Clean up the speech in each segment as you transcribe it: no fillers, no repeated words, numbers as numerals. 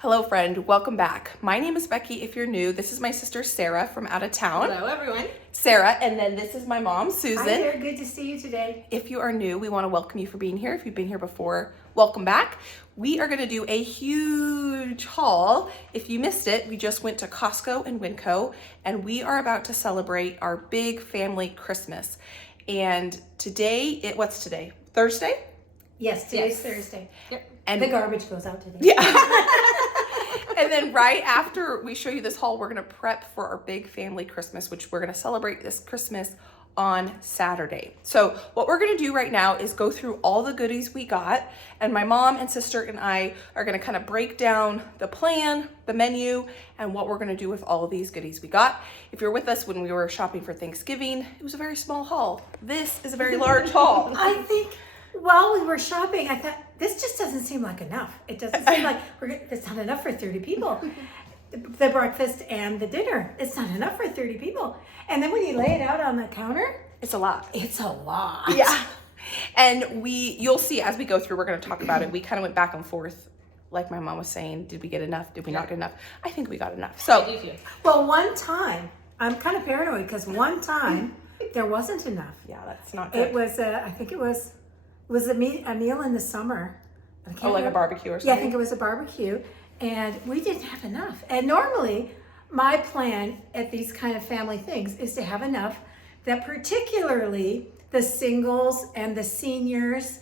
Hello friend, welcome back. My name is Becky if you're new. This is my sister Sarah from out of town. Hello everyone. Sarah, and then this is my mom, Susan. Hi there, good to see you today. If you are new, we want to welcome you for being here. If you've been here before, welcome back. We are going to do a huge haul. If you missed it, we just went to Costco and Windco, and we are about to celebrate our big family Christmas. And today, what's today? Thursday? Yes, today's Thursday. Yep. And the garbage goes out today. yeah. And then right after we show you this haul, we're gonna prep for our big family Christmas, which we're gonna celebrate this Christmas on Saturday. So what we're gonna do right now is go through all the goodies we got, and my mom and sister and I are gonna kind of break down the plan, the menu, and what we're gonna do with all of these goodies we got. If you're with us when we were shopping for Thanksgiving, it was a very small haul. This is a very large haul. I think while we were shopping, I thought, this just doesn't seem like enough. It doesn't seem like it's not enough for 30 people. The breakfast and the dinner, it's not enough for 30 people. And then when you lay it out on the counter, It's a lot. it's a lot. Yeah. And you'll see as we go through, we're going to talk about it. We kind of went back and forth. Like my mom was saying, did we get enough? Did we not get enough? I think we got enough. So, Well, one time, I'm kind of paranoid because one time there wasn't enough. yeah, that's not good. It was, I think it was a meal in the summer. I can't Oh, like a remember. barbecue or something? Yeah, I think it was a barbecue, and we didn't have enough. And normally, my plan at these kind of family things is to have enough that particularly the singles and the seniors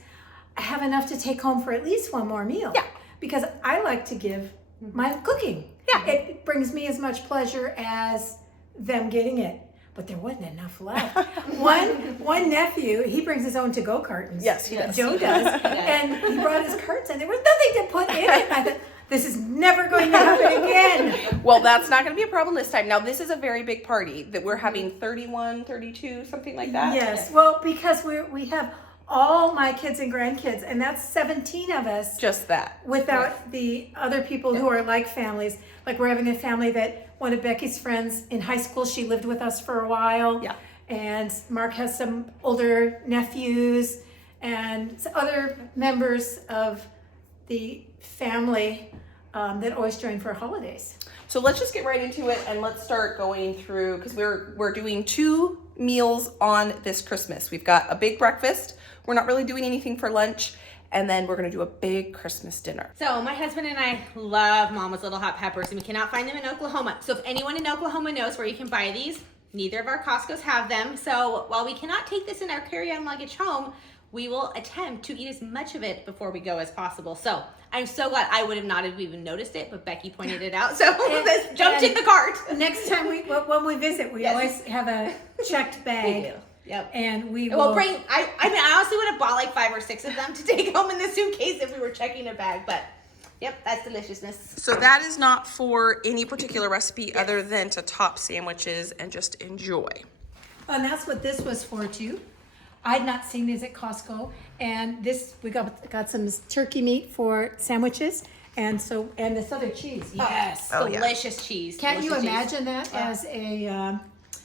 have enough to take home for at least one more meal. Yeah. Because I like to give my cooking. Yeah. It brings me as much pleasure as them getting it. But there wasn't enough left. One nephew, he brings his own to-go cartons. Yes, he does. Joe does. And he brought his carts and there was nothing to put in it. I thought, this is never going to happen again. Well, that's not going to be a problem this time. Now, this is a very big party that we're having 31, 32, something like that. Yes, well, because we have all my kids and grandkids, and that's 17 of us Just that. without the other people who are like families. Like we're having a family that one of Becky's friends in high school, she lived with us for a while. Yeah. And Mark has some older nephews and other members of the family that always join for holidays. So let's just get right into it and let's start going through, because we're doing 2 meals on this Christmas. We've got a big breakfast. We're not really doing anything for lunch. And then we're going to do a big Christmas dinner. So my husband and I love Mama's Little Hot Peppers, and we cannot find them in Oklahoma. So if anyone in Oklahoma knows where you can buy these, neither of our Costco's have them. So while we cannot take this in our carry-on luggage home, we will attempt to eat as much of it before we go as possible. So I'm so glad. I would have not have even noticed it, but Becky pointed it out. So this jumped in the cart. Next time when we visit, we always have a checked bag. We do. Yep. And we We'll will bring, I mean, I honestly would have bought like 5 or 6 of them to take home in the suitcase if we were checking a bag, but yep, that's deliciousness. So that is not for any particular recipe other than to top sandwiches and just enjoy. And that's what this was for too. I'd not seen these at Costco, and this we got some turkey meat for sandwiches, and this other cheese. Yes, Oh, yeah. Delicious cheese. Can't you Delicious cheese. imagine that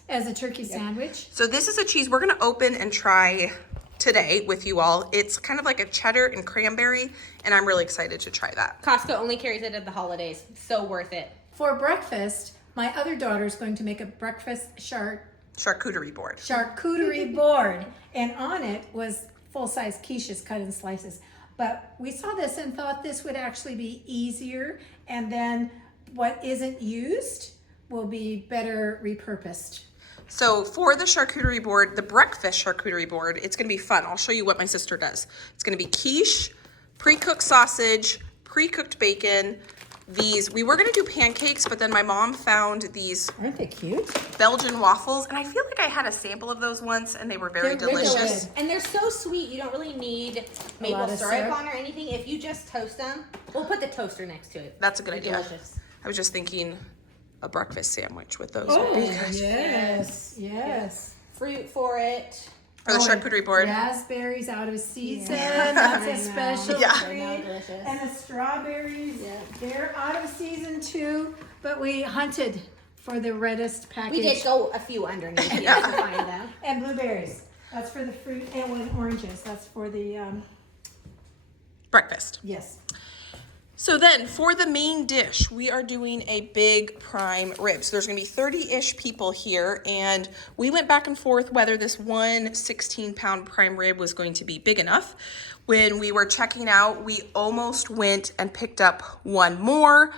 as a turkey sandwich? So this is a cheese we're going to open and try today with you all. It's kind of like a cheddar and cranberry, and I'm really excited to try that. Costco only carries it at the holidays. So worth it. For breakfast, my other daughter's going to make a breakfast Charcuterie board. charcuterie board, and on it was full-size quiches cut in slices. But we saw this and thought this would actually be easier, and then what isn't used will be better repurposed. So for the charcuterie board, the breakfast charcuterie board, it's going to be fun. I'll show you what my sister does. It's going to be quiche, pre-cooked sausage, pre-cooked bacon. We were going to do pancakes, but then my mom found these Aren't they cute? Belgian waffles, and I feel like I had a sample of those once, and they were very They're really delicious. good. And they're so sweet. You don't really need maple lot of syrup syrup. on or anything. If you just toast them, we'll put the toaster next to it. That's a good They're idea. delicious. I was just thinking a breakfast sandwich with those Oh, would be good. yes. Fruit for it. For the charcuterie board. Raspberries out of season. Yeah. That's I a know. special Yeah. treat. I know, delicious. And the strawberries, Yeah. they're out of season too, but we hunted for the reddest package. We did go a few underneath here to find them. And blueberries. That's for the fruit, and with oranges. That's for the Breakfast. yes. So then for the main dish, we are doing a big prime rib. So there's gonna be 30-ish people here, and we went back and forth whether this one 16-pound prime rib was going to be big enough. When we were checking out, we almost went and picked up one more,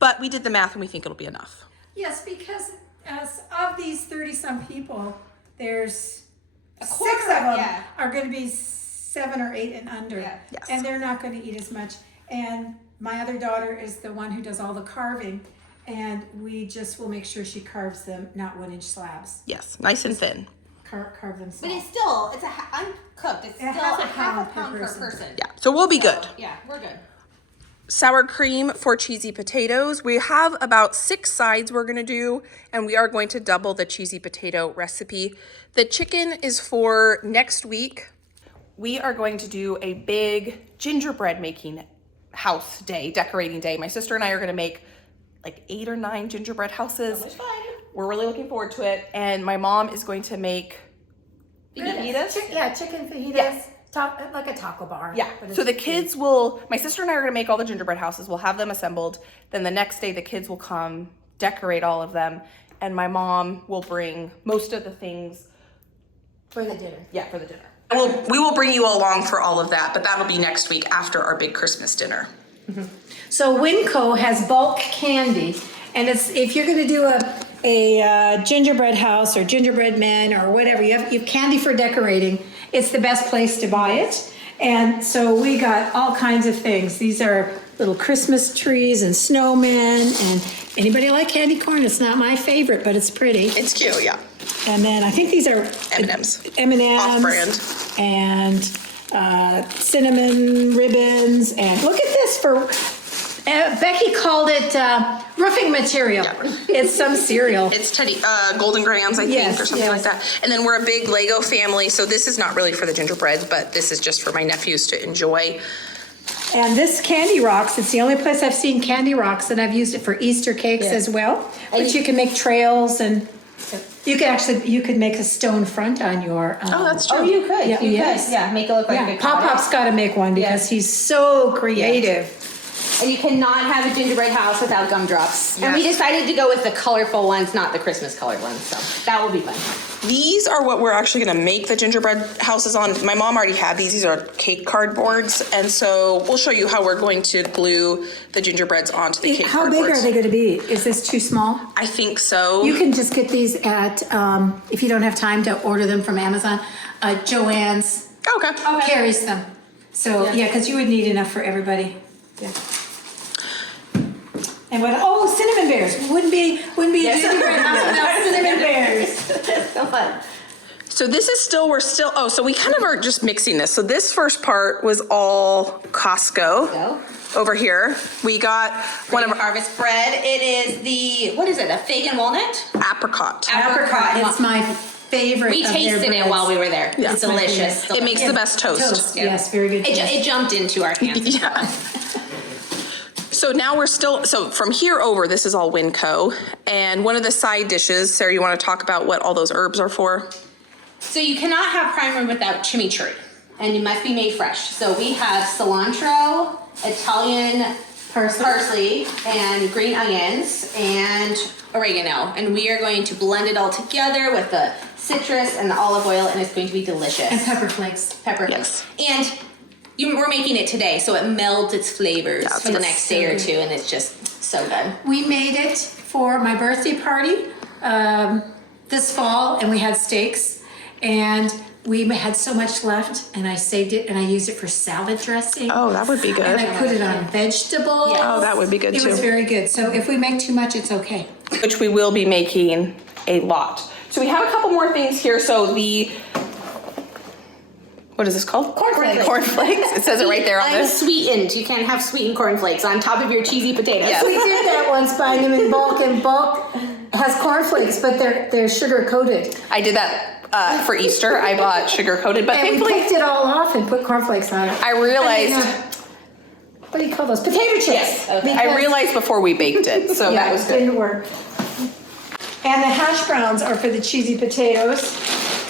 but we did the math and we think it'll be enough. Yes, because as of these 30-some people, there's A 6 quarter, of them yeah. are going to be 7 or 8 and under, Yeah. Yes. and they're not going to eat as much. And my other daughter is the one who does all the carving, and we just will make sure she carves them not 1-inch slabs. Yes, nice and thin. Carve them But small. it's still, it's uncooked. It's still half a a half a pound pound per per person. person. Yeah, so we'll be good. Yeah, we're good. Sour cream for cheesy potatoes. We have about 6 sides we're gonna do, and we are going to double the cheesy potato recipe. The chicken is for next week. We are going to do a big gingerbread making house day, decorating day. My sister and I are gonna make like 8 or 9 gingerbread houses. It's fun. We're really looking forward to it. And my mom is going to make fajitas. Chicken fajitas, Yes. like a taco bar. Yeah, but so it's the kids will, my sister and I are gonna make all the gingerbread houses. We'll have them assembled. Then the next day, the kids will come, decorate all of them. And my mom will bring most of the things. for the dinner. Yeah, for the dinner. We will bring you along for all of that, but that'll be next week after our big Christmas dinner. So Windco has bulk candy, and it's if you're going to do a gingerbread house or gingerbread men or whatever, you have candy for decorating. It's the best place to buy it. And so we got all kinds of things. These are little Christmas trees and snowmen. And anybody like candy corn? It's not my favorite, but it's pretty. It's cute, yeah. And then I think these are M&Ms. M&Ms. Off-brand. And cinnamon ribbons. And look at this for, Becky called it roofing material. Yeah. It's some cereal. It's Golden Grams, I think, Yes, or something like yes. that. And then we're a big Lego family, so this is not really for the gingerbread, but this is just for my nephews to enjoy. And this Candy Rocks, it's the only place I've seen Candy Rocks, and I've used it for Easter cakes Yeah. as well. But you can make trails, and you could make a stone front on your. Oh, that's true. Oh, you could. Yeah, you yes. could. Yeah, make it look like Yeah, a Pop cottage. Pop's got to make one because he's so creative. And you cannot have a gingerbread house without gumdrops. And we Yes. decided to go with the colorful ones, not the Christmas colored ones. So that will be fun. These are what we're actually gonna make the gingerbread houses on. My mom already had these. These are cake cardboards. And so we'll show you how we're going to glue the gingerbreads onto the cake How cardboards. big are they going to be? Is this too small? I think so. You can just get these at, if you don't have time to order them from Amazon, Joann's Okay. carries them. So, yeah, because you would need enough for everybody. Yeah. And cinnamon bears. Wouldn't be a gingerbread house without cinnamon bears. So fun. So this is so we kind of are just mixing this. So this first part was all Costco. Over here, we got one of our Harvest bread. It is the, what is it, a fig and walnut? apricot. Apricot. It's my favorite. We of their tasted it breads. while we were there. Yeah. It's my delicious. favorite. It makes the best toast. Yes, very good. It jumped into our hands. Yeah. So now so from here over, this is all Windco. And one of the side dishes, Sarah, you want to talk about what all those herbs are for? So you cannot have prime rib without chimichurri, and it must be made fresh. So we have cilantro, Italian parsley, and green onions, and oregano. And we are going to blend it all together with the citrus and the olive oil, and it's going to be delicious. And pepper flakes. Pepper Yes. flakes. And we're making it today, so it melds its flavors Yeah, for the it's next day or two, and it's just so good. We made it for my birthday party this fall, and we had steaks, and we had so much left, and I saved it, and I used it for salad dressing. Oh, that would be good. And I put it on vegetables. Oh, that would be good It too. was very good. So if we make too much, it's okay. Which we will be making a lot. So we have a couple more things here. So what is this called? Cornflakes. Cornflakes. It says it right there on this. Unsweetened. You can't have sweetened cornflakes on top of your cheesy potatoes. Yes. We did that once, buying them in bulk, and bulk has cornflakes, but they're sugar coated. I did that for Easter. I bought sugar coated, but And we thankfully picked it all off and put cornflakes on it. I realized. What do you call those? Potato chips. Yes, okay. I realized before we baked it, so that was it good. didn't work. And the hash browns are for the cheesy potatoes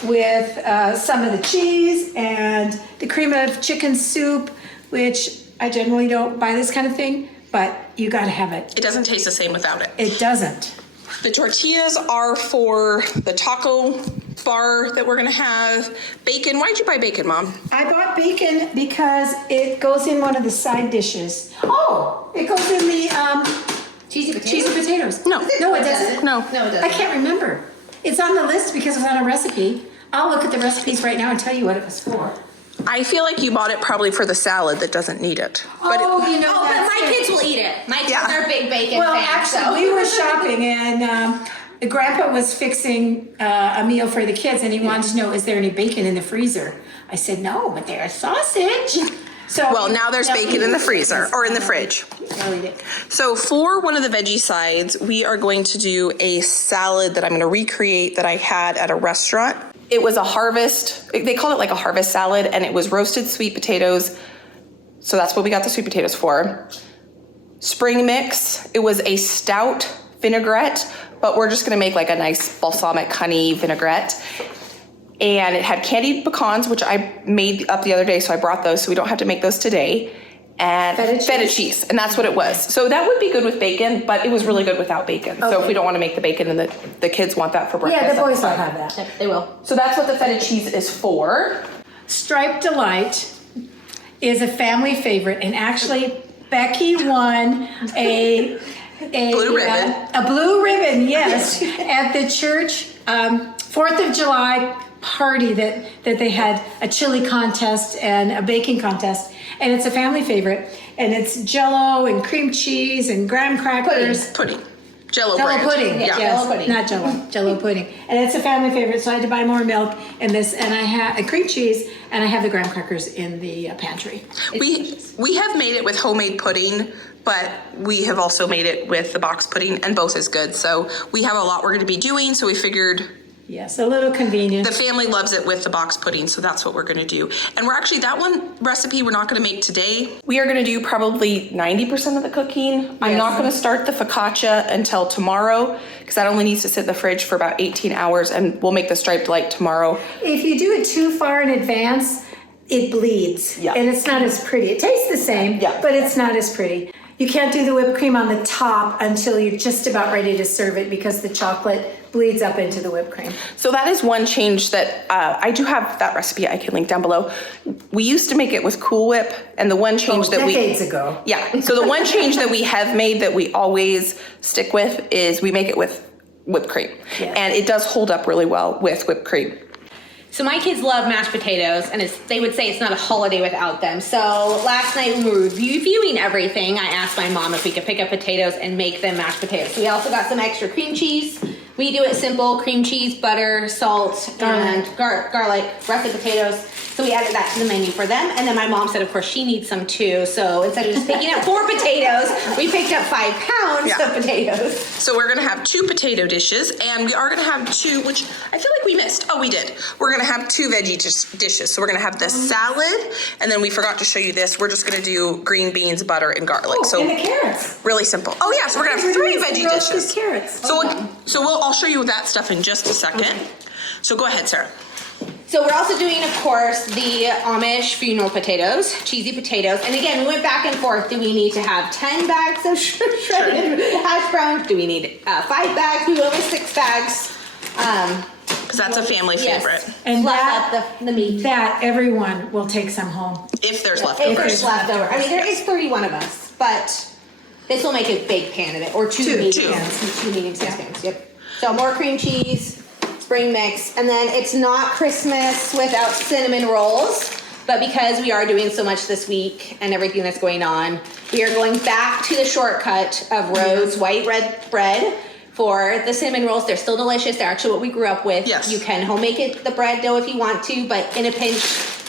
with some of the cheese and the cream of chicken soup, which I generally don't buy this kind of thing, but you gotta have it. It doesn't taste the same without it. It doesn't. The tortillas are for the taco bar that we're gonna have. Bacon, why'd you buy bacon, Mom? I bought bacon because it goes in one of the side dishes. Oh, it goes in the Cheesy potatoes. cheesy potatoes. No. No, it doesn't. No. No, it doesn't. I can't remember. It's on the list because it was on a recipe. I'll look at the recipes right now and tell you what it was for. I feel like you bought it probably for the salad that doesn't need it. But Oh, you know, Oh, but that's my it. kids will eat it. My kids Yeah. are big bacon Well, fans. actually, so. we were shopping and Grandpa was fixing a meal for the kids, and he wanted to know, is there any bacon in the freezer? I said, no, but there's sausage. So well, now there's bacon in the freezer or in the fridge. I'll eat it. So for one of the veggie sides, we are going to do a salad that I'm going to recreate that I had at a restaurant. It was a harvest, they call it like a harvest salad, and it was roasted sweet potatoes. So that's what we got the sweet potatoes for. Spring mix, it was a stout vinaigrette, but we're just gonna make like a nice balsamic honey vinaigrette. And it had candied pecans, which I made up the other day, so I brought those, so we don't have to make those today. And feta cheese, and that's what it was. So that would be good with bacon, but it was really good without bacon. So if we don't want to make the bacon and the kids want that for breakfast. Yeah, the boys will that's fine. have that. Yep, they will. So that's what the feta cheese is for. Striped Delight is a family favorite, and actually Becky won a Blue ribbon. A blue ribbon, yes, at the church 4th of July party that they had a chili contest and a baking contest, and it's a family favorite, and it's Jell-O and cream cheese and graham crackers. Pudding. Jello Jell-O brand. pudding, Yeah. yes, Jell-O pudding. not Jell-O, Jell-O pudding, and it's a family favorite. So I had to buy more milk and this, and I have a cream cheese, and I have the graham crackers in the pantry. We have made it with homemade pudding, but we have also made it with the box pudding, and both is good. So we have a lot we're going to be doing, so we figured Yes, a little convenient. the family loves it with the box pudding, so that's what we're gonna do. And we're actually, that one recipe we're not gonna make today. We are gonna do probably 90% of the cooking. I'm not gonna start the focaccia until tomorrow, because that only needs to sit in the fridge for about 18 hours, and we'll make the striped light tomorrow. If you do it too far in advance, it bleeds. Yeah. And it's not as pretty. It tastes the same, Yeah. but it's not as pretty. You can't do the whipped cream on the top until you're just about ready to serve it, because the chocolate bleeds up into the whipped cream. So that is one change that I do have that recipe I can link down below. We used to make it with Cool Whip, and the one change that Decades ago. Yeah, so the one change that we have made that we always stick with is we make it with whipped cream. Yeah. And it does hold up really well with whipped cream. So my kids love mashed potatoes, and they would say it's not a holiday without them. So last night when we were reviewing everything, I asked my mom if we could pick up potatoes and make them mashed potatoes. So we also got some extra cream cheese. We do it simple: cream cheese, butter, salt, and garlic, russet potatoes. So we added that to the menu for them. And then my mom said, of course, she needs some too. So instead of just picking up 4 potatoes, we picked up 5 pounds of potatoes. So we're gonna have 2 potato dishes, and we are gonna have 2, which I feel like we missed. Oh, we did. We're gonna have 2 veggie dishes. So we're gonna have the salad, and then we forgot to show you this. We're just gonna do green beans, butter, and garlic. So And the carrots. really simple. Oh yeah, so we're gonna have 3 veggie Roasted dishes. carrots. I'll show you that stuff in just a second. So go ahead, Sarah. So we're also doing, of course, the Amish funeral potatoes, cheesy potatoes. And again, we went back and forth. Do we need to have 10 bags of shredded hash browns? Do we need 5 bags? We went with 6 bags. Because that's a family favorite. And Fluff that, up the meat. that everyone will take some home. If there's If leftovers. there's leftover. I mean, there is 31 of us, but this will make a big pan of it, or 2 Two. medium pans, 2 medium-sized pans. Yep. So more cream cheese, spring mix, and then it's not Christmas without cinnamon rolls. But because we are doing so much this week and everything that's going on, we are going back to the shortcut of Rhodes white bread for the cinnamon rolls. They're still delicious. They're actually what we grew up with. Yes. You can home make it the bread dough if you want to, but in a pinch,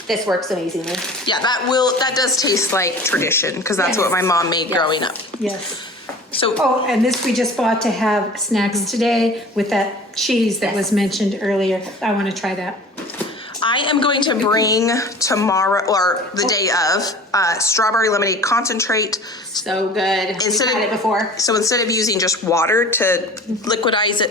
this works amazingly. Yeah, that does taste like tradition, because that's what my mom made growing up. Yes. So Oh, and this we just bought to have snacks today with that cheese that was mentioned earlier. I want to try that. I am going to bring tomorrow, or the day of, strawberry lemonade concentrate, So good. We've had it before. So instead of using just water to liquidize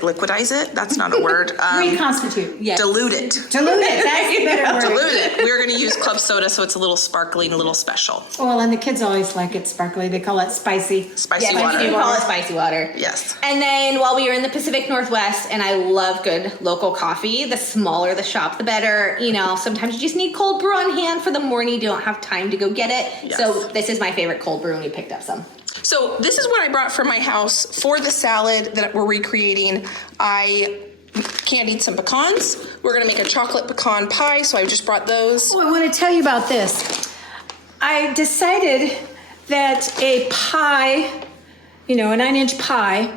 it, that's not a word. Reconstitute. Yes. Dilute it. Dilute it. That's the better word. Dilute it. We're going to use club soda so it's a little sparkling, a little special. Well, and the kids always like it sparkly. They call it spicy. Spicy Yes, water. we do call it spicy water. Yes. And then while we were in the Pacific Northwest, and I love good local coffee, the smaller the shop, the better. You know, sometimes you just need cold brew on hand for the morning. You don't have time to go get it. Yes. So this is my favorite cold brew, and we picked up some. So this is what I brought from my house for the salad that we're recreating. I candied some pecans. We're gonna make a chocolate pecan pie, so I just brought those. Oh, I want to tell you about this. I decided that a pie, you know, a 9-inch pie,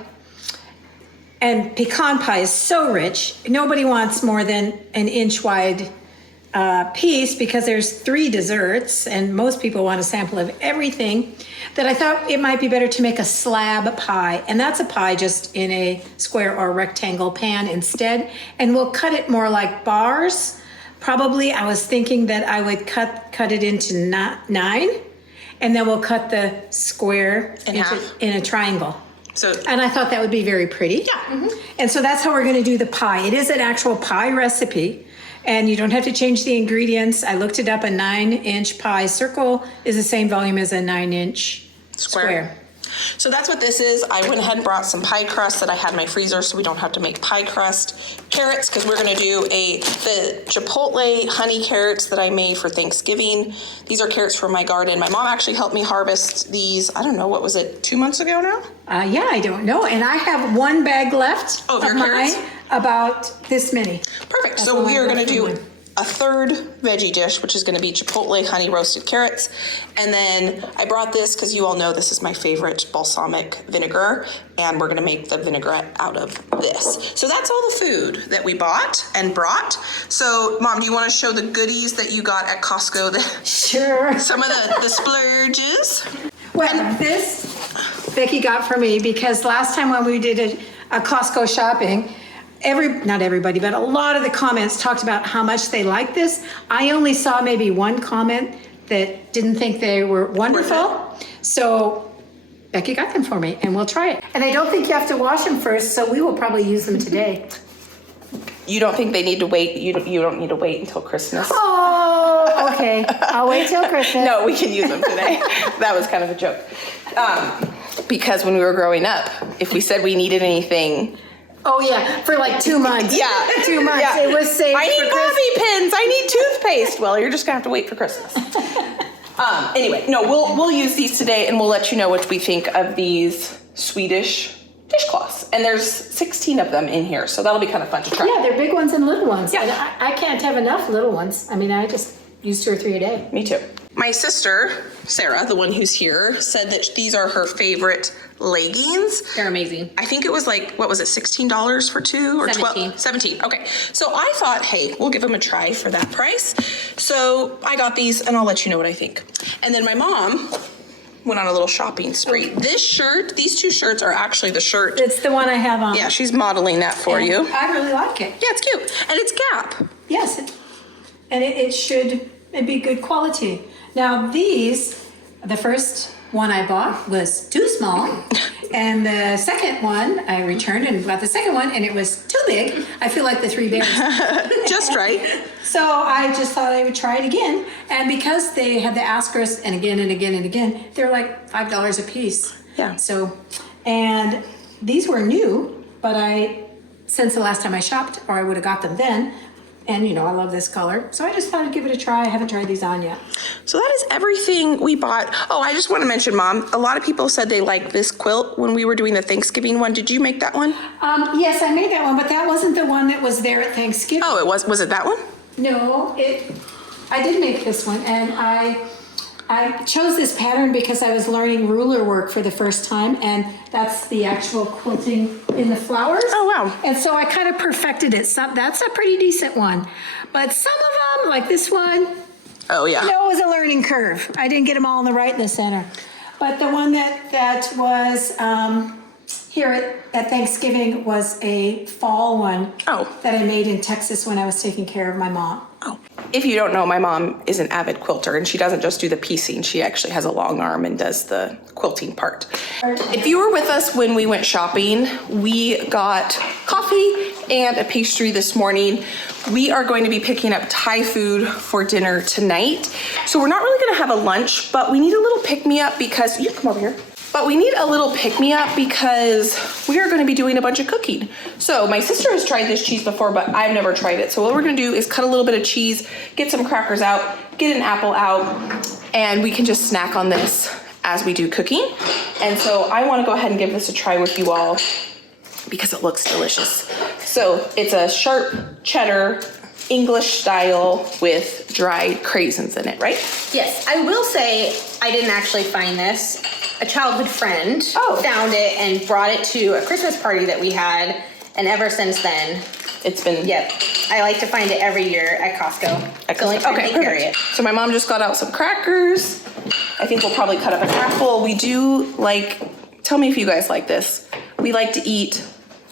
and pecan pie is so rich. Nobody wants more than an inch wide piece because there's 3 desserts and most people want a sample of everything, that I thought it might be better to make a slab pie. And that's a pie just in a square or rectangle pan instead. And we'll cut it more like bars. Probably I was thinking that I would cut it into 9, and then we'll cut the square In half. in a triangle. So And I thought that would be very pretty. yeah. And so that's how we're going to do the pie. It is an actual pie recipe, and you don't have to change the ingredients. I looked it up. A 9-inch pie circle is the same volume as a 9-inch square. So that's what this is. I went ahead and brought some pie crust that I had in my freezer so we don't have to make pie crust. Carrots, because we're gonna do the chipotle honey carrots that I made for Thanksgiving. These are carrots from my garden. My mom actually helped me harvest these, I don't know, what was it, 2 months ago now? Yeah, I don't know. And I have 1 bag left Oh, of of your mine, carrots? about this many. Perfect. That's So all we I are got gonna from do one. a third veggie dish, which is gonna be chipotle honey roasted carrots. And then I brought this because you all know this is my favorite balsamic vinegar, and we're gonna make the vinaigrette out of this. So that's all the food that we bought and brought. So Mom, do you wanna show the goodies that you got at Costco? Sure. Some of the splurges? Well, this Becky got for me because last time when we did a Costco shopping, not everybody, but a lot of the comments talked about how much they liked this. I only saw maybe 1 comment that didn't think they were wonderful. So Becky got them for me, and we'll try it. And I don't think you have to wash them first, so we will probably use them today. You don't think they need to wait? You don't need to wait until Christmas? Oh, okay. I'll wait till Christmas. No, we can use them today. That was kind of a joke. Because when we were growing up, if we said we needed anything, Oh yeah, for like 2 months. yeah, 2 months. yeah. It was safe. I need for Christmas. bobby pins. I need toothpaste. Well, you're just gonna have to wait for Christmas. Anyway, no, we'll use these today, and we'll let you know what we think of these Swedish dishcloths. And there's 16 of them in here, so that'll be kind of fun to try. Yeah, they're big ones and little ones. Yeah. And I can't have enough little ones. I mean, I just use 2 or 3 a day. Me too. My sister, Sarah, the one who's here, said that these are her favorite leggings. They're amazing. I think it was like, what was it, $16 for 2 or 12? 17. 17. Okay. So I thought, hey, we'll give them a try for that price. So I got these, and I'll let you know what I think. And then my mom went on a little shopping spree. This shirt, these 2 shirts are actually the shirt. It's the one I have on. Yeah, she's modeling that for And you. I really like it. Yeah, it's cute. And it's Gap. Yes, and it should be good quality. Now these, the first one I bought was too small, and the second one I returned and bought the second one, and it was too big. I feel like the 3 bears. Just right. So I just thought I would try it again, and because they had the asterisk and again and again and again, they're like $5 a piece. Yeah. So, and these were new, but since the last time I shopped, or I would have got them then, and you know, I love this color. So I just thought I'd give it a try. I haven't tried these on yet. So that is everything we bought. Oh, I just want to mention, Mom, a lot of people said they liked this quilt when we were doing the Thanksgiving one. Did you make that one? Yes, I made that one, but that wasn't the one that was there at Thanksgiving. Oh, it was. Was it that one? No, I did make this one, and I chose this pattern because I was learning ruler work for the first time, and that's the actual quilting in the flowers. Oh, wow. And so I kind of perfected it. So that's a pretty decent one. But some of them, like this one, Oh, yeah. it was a learning curve. I didn't get them all in the right in the center. But the one that was here at Thanksgiving was a fall one Oh. that I made in Texas when I was taking care of my mom. If you don't know, my mom is an avid quilter, and she doesn't just do the piecing. She actually has a long arm and does the quilting part. If you were with us when we went shopping, we got coffee and a pastry this morning. We are going to be picking up Thai food for dinner tonight. So we're not really gonna have a lunch, but we need a little pick-me-up because, you come over here. But we need a little pick-me-up because we are gonna be doing a bunch of cooking. So my sister has tried this cheese before, but I've never tried it. So what we're gonna do is cut a little bit of cheese, get some crackers out, get an apple out, and we can just snack on this as we do cooking. And so I wanna go ahead and give this a try with you all because it looks delicious. So it's a sharp cheddar, English style with dried craisins in it, right? Yes, I will say I didn't actually find this. A childhood friend found it and brought it to a Christmas party that we had, and ever since then, it's been... Yep, I like to find it every year at Costco. Okay, perfect. So my mom just got out some crackers. I think we'll probably cut up an apple. We do like, tell me if you guys like this. We like to eat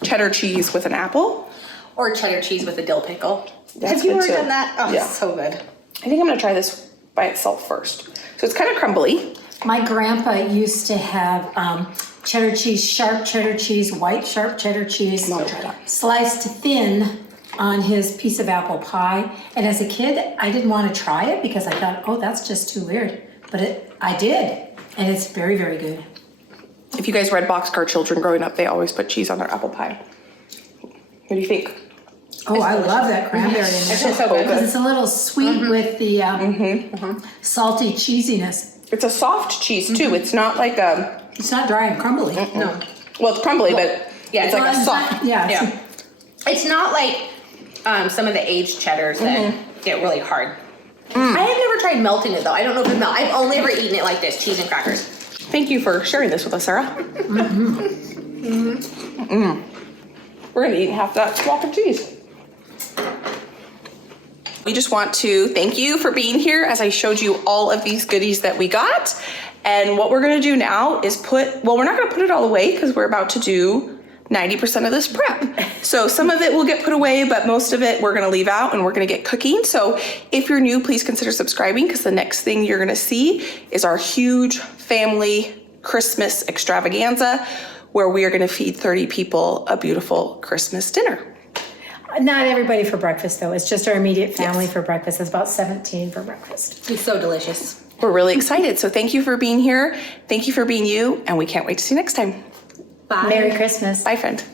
cheddar cheese with an apple. Or cheddar cheese with a dill pickle. That's Have you good ever too. done that? Oh, Yeah. so good. I think I'm gonna try this by itself first. So it's kind of crumbly. My grandpa used to have cheddar cheese, sharp cheddar cheese, white sharp cheddar cheese, sliced thin on his piece of apple pie. And as a kid, I didn't want to try it because I thought, oh, that's just too weird. But I did, and it's very, very good. If you guys read Boxcar Children growing up, they always put cheese on their apple pie. What do you think? Oh, I love that cranberry in there. It's so good. Because it's a little sweet with the salty cheesiness. It's a soft cheese too. It's not like a... It's not dry and crumbly. No. Well, it's crumbly, but yeah, it's like a soft... Yeah. It's not like some of the aged cheddars that get really hard. I have never tried melting it though. I don't know if it melts. I've only ever eaten it like this, cheese and crackers. Thank you for sharing this with us, Sarah. We're gonna eat half that block of cheese. We just want to thank you for being here as I showed you all of these goodies that we got. And what we're gonna do now is we're not gonna put it all away because we're about to do 90% of this prep. So some of it will get put away, but most of it we're gonna leave out and we're gonna get cooking. So if you're new, please consider subscribing because the next thing you're gonna see is our huge family Christmas extravaganza where we are gonna feed 30 people a beautiful Christmas dinner. Not everybody for breakfast though. It's just our immediate family for breakfast. It's about 17 for breakfast. It's so delicious. We're really excited. So thank you for being here. Thank you for being you. And we can't wait to see you next time. Bye. Merry Christmas. Bye, friend.